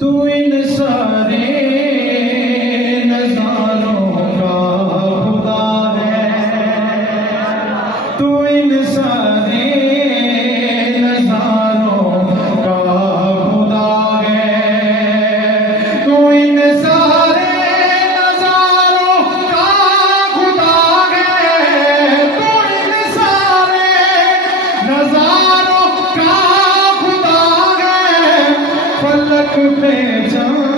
तू इन सारे नजारों का खुदा है, तू इन सारे नजारों का खुदा है, तू इन सारे नजारों का खुदा है, तू इन सारे नजारों का खुदा है, फलक पे चांद